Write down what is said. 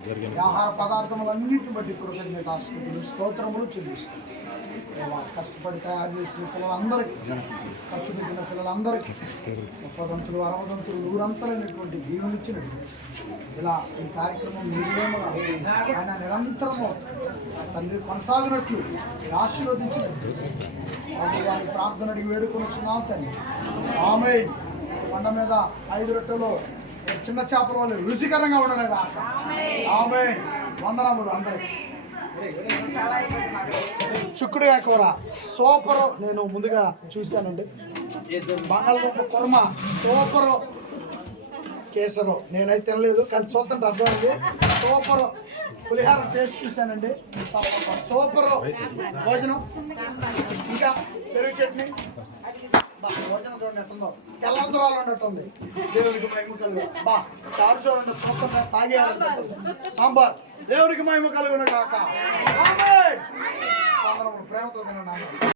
ఆహార పదార్థములన్నింటిని బట్టి కృతజ్ఞతాస్తుతులు స్తోత్రములు చెల్లిస్తున్నాం. కష్టపడి తయారు చేసిన పిల్లలందరికీ, ఖర్చు పెట్టిన పిల్లలందరికీ 30 60 100 దీవునిచ్చినట్టు ఇలా ఈ కార్యక్రమం నిర్ణయముగా ఆయన నిరంతరము తండ్రి కొనసాగినట్లు ఆశీర్వదించినట్టు వారి ప్రార్థన అడిగి వేడుకొనిచున్నాం తండ్రి. ఆమేన్. కొండ మీద 5 రొట్టెలు చిన్న చేపల వాళ్ళు రుచికరంగా ఉండనుగా. ఆమేన్. వందనములు అందరికీ. చిక్కుడుకాయ కూర సూపరు. నేను ముందుగా చూశానండి. బంగాళదుంప కుర్మ సూపరు. కేసరు నేనైతే తినలేదు, కానీ చూస్తుంటే అర్థమైంది. సూపరు. పులిహార టేస్ట్ చూశానండి, సూపరు. భోజనం ఇంకా పెరుగు చట్నీ భోజనం చూడండి ఎట్టుందో, తెల్లవసరాలు ఉన్నట్టుంది. దేవునికి మహిమ కలుగు. చారు చూడండి చూస్తుంటే తాగేయాలనుకుంటుంది. సాంబార్ దేవునికి మహిమ కలుగును కాక. ప్రేమతో తినండి.